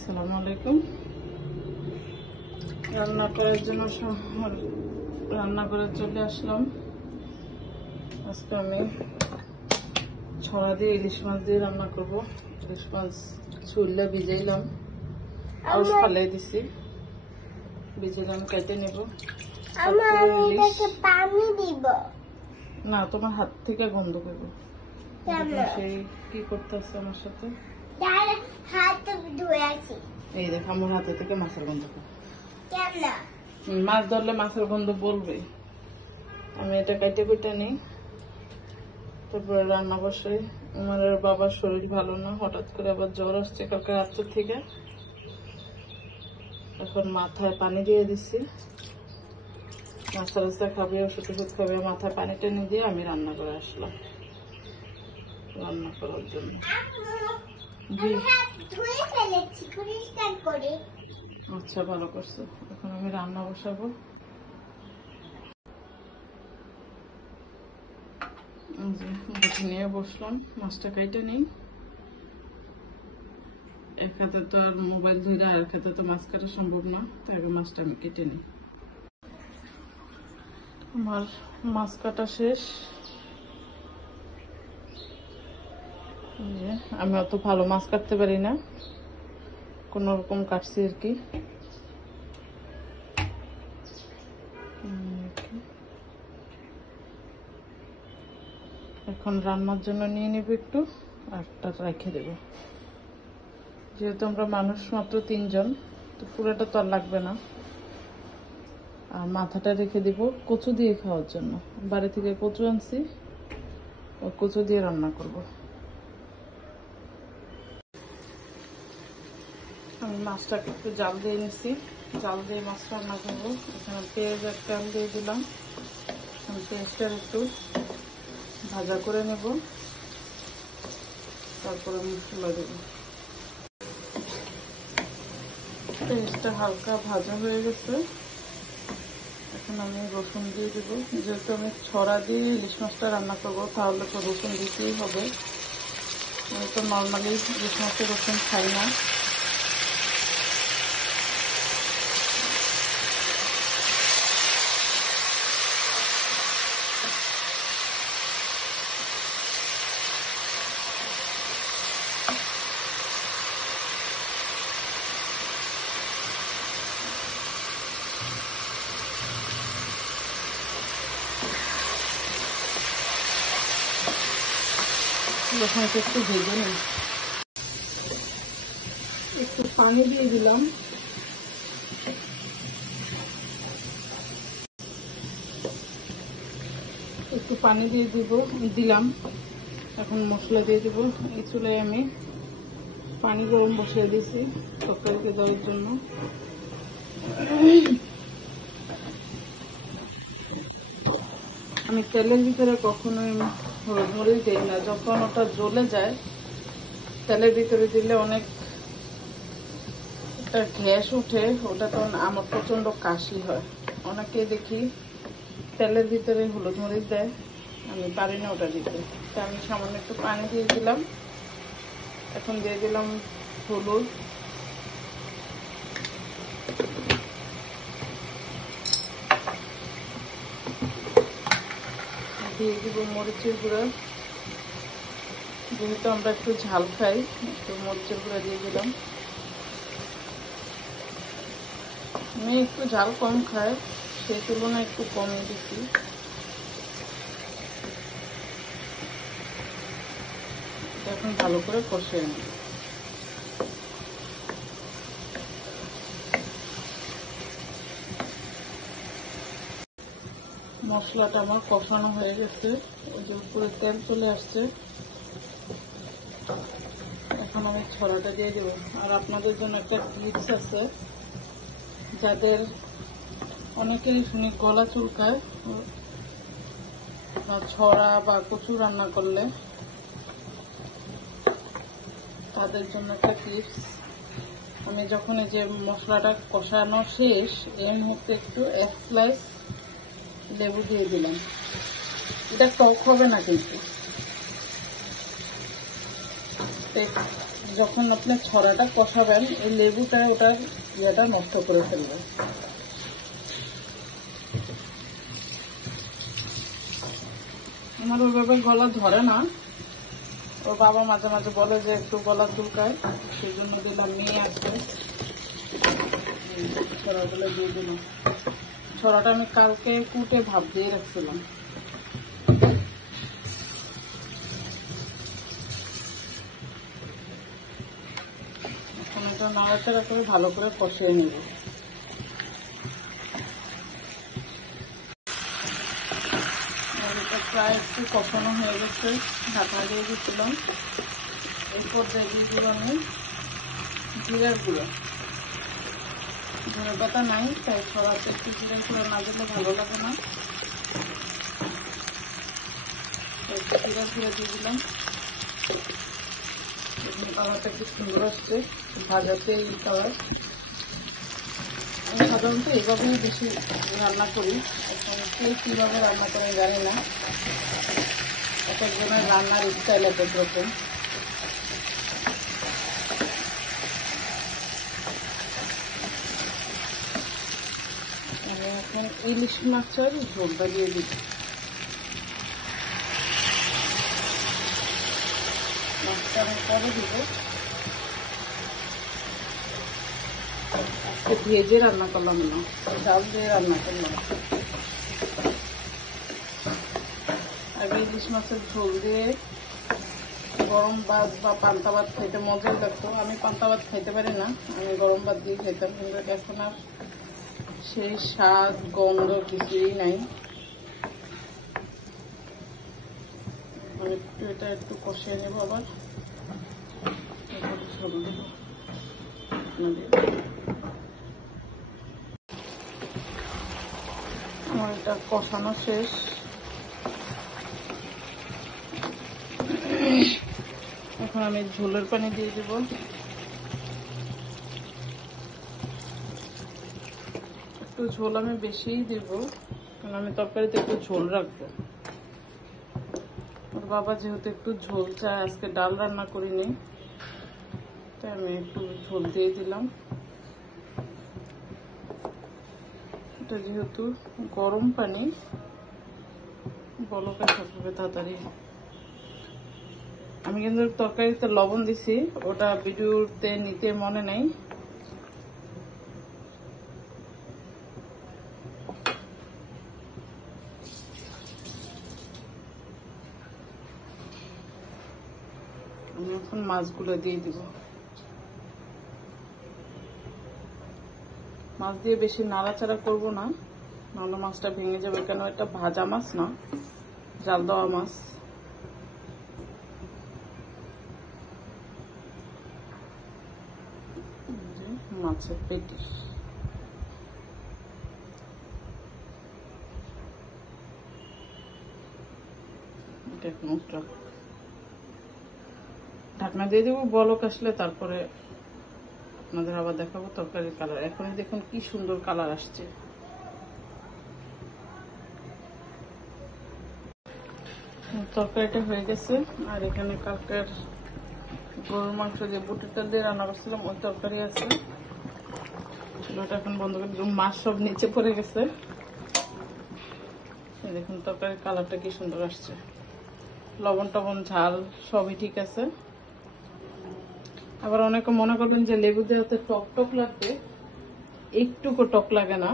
আসসালামু আলাইকুম। রান্না করার জন্য রান্না করে চলে আসলাম। আজকে আমি ছড়া দিয়ে ইলিশ মাছ দিয়ে রান্না করব। ইলিশ মাছ ছুললে ভিজাইলাম, আউশ ফালাই দিছি, ভিজাইলাম, কেটে নেব। না, তোমার হাত থেকে গন্ধ করবো। সেই কি করতেছে আমার সাথে, এই দেখ আমার হাতে থেকে মাছের গন্ধ। মাছ ধরলে মাছের গন্ধ বলবে। আমি এটা কেটে কুটে নিই, তারপরে রান্না বসাই। আমার বাবার শরীর ভালো না, হঠাৎ করে আবার জ্বর আসছে কালকে রাত্রের থেকে। এখন মাথায় পানি দিয়ে দিচ্ছি, নাস্তা রাস্তা খাবে, ওষুধ টষুধ খাবে। মাথায় পানি টেনে দিয়ে আমি রান্না করে আসলাম রান্না করার জন্য। আচ্ছা, ভালো করছো। এখন আমি রান্না বসাবো। বটি নিয়ে বসলাম, মাছটা কেটে নেই। এক হাতে তো আর মোবাইল ধরে আর এক হাতে তো মাছ কাটা সম্ভব না, তো আগে মাছটা আমি কেটে নিই। আমার মাছ কাটা শেষ। আমি অত ভালো মাছ কাটতে পারি না, কোন রকম কাটছি আর কি। এখন রান্নার জন্য নিয়ে নেব একটু, আরটা রেখে দেব। যেহেতু আমরা মানুষ মাত্র 3 জন, তো পুরোটা তো আর লাগবে না। আর মাথাটা রেখে দিব কচু দিয়ে খাওয়ার জন্য। বাড়ি থেকে কচু আনছি, ওই কচু দিয়ে রান্না করব। আমি মাছটাকে একটু জাল দিয়ে নিছি, জাল দিয়ে মাছ রান্না করবো। এখানে পেঁয়াজ আর তেল দিয়ে দিলাম। পেঁয়াজটা একটু ভাজা করে নেব, তারপরে মশলা দেব। পেঁয়াজটা হালকা ভাজা হয়ে গেছে, এখন আমি রসুন দিয়ে দেবো। যেহেতু আমি ছড়া দিয়ে ইলিশ মাছটা রান্না করবো, তাহলে তো রসুন দিতেই হবে। আমি তো নর্মালি ইলিশ মাছে রসুন খাই না। রসুনটা একটু ভেজে নিই, একটু পানি দিয়ে দিলাম। একটু পানি দিয়ে দিলাম। এখন মশলা দিয়ে দিব। এই চুলায় আমি পানি গরম বসিয়ে দিয়েছি তরকারিতে দেওয়ার জন্য। আমি তেলের ভিতরে কখনোই হলুদ মরিচ দিই না। যখন ওটা জ্বলে যায়, তেলের ভিতরে দিলে অনেক একটা গ্যাস উঠে, ওটা তখন আমার প্রচন্ড কাশি হয়। অনেকে দেখি তেলের ভিতরে হলুদ মরিচ দেয়, আমি পারি না ওটা দিতে। তা আমি সামান্য একটু পানি দিয়ে দিলাম। এখন দিয়ে দিলাম হলুদ, দিয়ে দিব মরিচের গুঁড়া। যেহেতু আমরা একটু ঝাল খাই, একটু মরিচের গুঁড়া দিয়ে দিলাম। আমি একটু ঝাল কম খাই, সেই তুলনায় একটু কমই দিচ্ছি। এখন ভালো করে কষিয়ে নিই। মশলাটা আমার কষানো হয়ে গেছে, ওই যে উপরে তেল চলে আসছে। এখন আমি ছড়াটা দিয়ে দেবো। আর আপনাদের জন্য একটা টিপস আছে, যাদের অনেকেরই শুনি গলা চুলকায় বা ছড়া বা কচু রান্না করলে, তাদের জন্য একটা টিপস। আমি যখন এই যে মশলাটা কষানো শেষ, এই মুহূর্তে একটু 1 স্লাইস লেবু দিয়ে দিলাম। এটা টক হবে না, কিন্তু যখন আপনি ছড়াটা কষাবেন এই লেবুটা ওটার ইয়েটা নষ্ট করে ফেলবে। আমার ওইভাবে গলা ধরে না, ওর বাবা মাঝে মাঝে বলে যে একটু গলা চুলকায়, সেই জন্য দিলাম। নিয়ে আসবে ছড়াগুলো দিয়ে দিলাম। ছড়াটা আমি কালকে কুটে ভাপ দিয়ে রাখছিলাম। এখন এটা নাড়াচাড়া করে ভালো করে কষিয়ে নেব। প্রায় একটু কষানো হয়ে গেছে, ঢাকনা দিয়ে দিচ্ছিলাম। এরপর দিয়ে দিলাম আমি জিরার গুঁড়ো। ধনে পাতা নাই, তাই ছড়াতে একটু জিরার গুঁড়ো না দিলে ভালো লাগে না। একটু জিরার গুঁড়ো দিয়ে দিলাম। কালারটা একটু সুন্দর আসছে, ভাজাতে এই কালার। আমি সাধারণত এইভাবেই বেশি রান্না করি। এখন কেউ কীভাবে রান্না করে জানি না, এক একজনের রান্নার স্টাইল এক এক রকম। আমি এখন ইলিশ মাছের ঝোলটা দিয়ে দিচ্ছি। মাছটা আমি পরে দিব, আজকে ভেজে রান্না করলাম না, ডাল দিয়ে রান্না করলাম। আগে ইলিশ মাছের ঝোল দিয়ে গরম ভাত বা পান্তা ভাত খাইতে মজাই লাগতো। আমি পান্তা ভাত খাইতে পারি না, আমি গরম ভাত দিয়ে খাইতাম, কিন্তু এখন আর সেই স্বাদ গন্ধ কিছুই নাই। একটু এটা একটু কষিয়ে নেব, আবার ঝোল দেব। আমার এটা কষানো শেষ। এখন আমি ঝোলের পানি দিয়ে দেব। একটু ঝোল আমি বেশিই দেব, কারণ আমি তরকারিতে একটু ঝোল রাখবো। ওর বাবা যেহেতু একটু ঝোল চায়, আজকে ডাল রান্না করিনি, তাই আমি একটু ঝোল দিয়ে দিলাম। এটা যেহেতু গরম পানি, বলকা থাকবে তাড়াতাড়ি। আমি কিন্তু তরকারিতে লবণ দিছি, ওটা ভিডিওতে নিতে মনে নেই। আমি এখন মাছগুলো দিয়ে দিব। মাছ দিয়ে বেশি নাড়াচাড়া করব না, নাহলে মাছটা ভেঙে যাবে, কেন এটা ভাজা মাছ না, জাল দেওয়া মাছ। মাছের পেটি ঢাকনা দিয়ে দেবো, বলক আসলে তারপরে আপনাদের আবার দেখাবো তরকারির কালার। এখনই দেখুন কি সুন্দর কালার আসছে। তরকারিটা হয়ে গেছে। আর এখানে কালকের গরুর মাংস যে বুটের দিয়ে রান্না করছিলাম, ওই তরকারি আছে। চুলাটা এখন বন্ধ করে দিলাম, মাছ সব নিচে পড়ে গেছে। দেখুন তরকারির কালারটা কি সুন্দর আসছে। লবণ টবণ ঝাল সবই ঠিক আছে। আবার অনেকে মনে করবেন যে লেবু দেওয়াতে টক টক লাগবে, একটুকু টক লাগে না।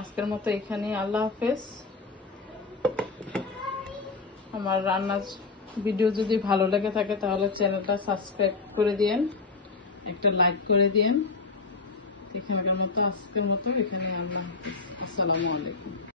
আজকের মতো এখানেই, আল্লাহ হাফেজ। আমার রান্নার ভিডিও যদি ভালো লেগে থাকে তাহলে চ্যানেলটা সাবস্ক্রাইব করে দিয়েন, একটা লাইক করে দিয়েন। এখানকার মতো আজকের মতো এখানে, আল্লাহ হাফেজ, আসসালামু আলাইকুম।